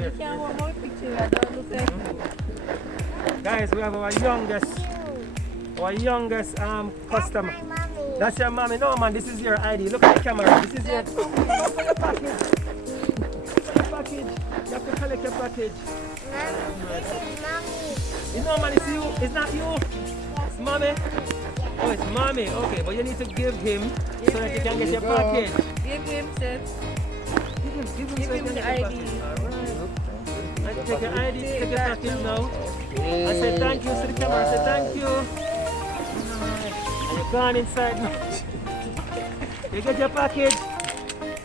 here. Can't want more picture. I don't look like Guys, we have our youngest customer. My mommy. That's your mommy. No man, this is your ID. Look at the camera. This is your package. Package. You have to collect your package. Mommy, this is mommy. It's not man, it's you. It's not you. It's mommy. Oh, it's mommy. Okay, but you need to give him so that you can get your package. Give him, sir. Give him Give so you him can the get your ID. package. Alright. I take your ID, take your package now. I say thank you to the camera. I say thank you. And you're gone inside now. You get your package.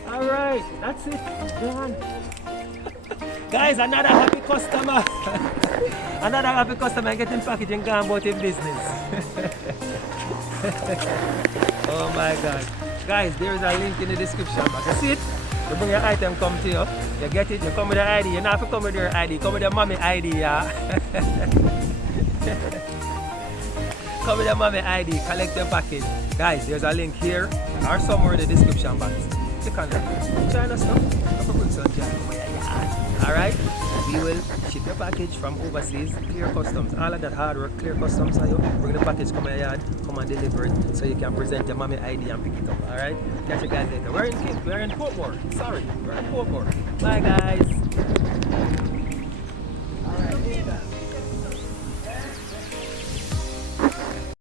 Alright, that's it. Done. Guys, another happy customer. Another happy customer getting package and gone about his business. Oh my god. Guys, there is a link in the description box. You see it? You bring your item come to you. You get it, you come with the ID. You don't have to come with your ID. Come with your mommy ID, yeah. Come with your mommy ID, collect your package. Guys, there's a link here or somewhere in the description box. Click on that. Join us now. Alright? We will ship your package from overseas, clear customs. All of that hard work, clear customs for you. Bring the package, come to your yard, come and deliver it so you can present your mommy ID and pick it up. Alright? Catch you guys later. We're in Cape, we're in Portmore. Sorry, we're in Portmore. Bye guys. Alright.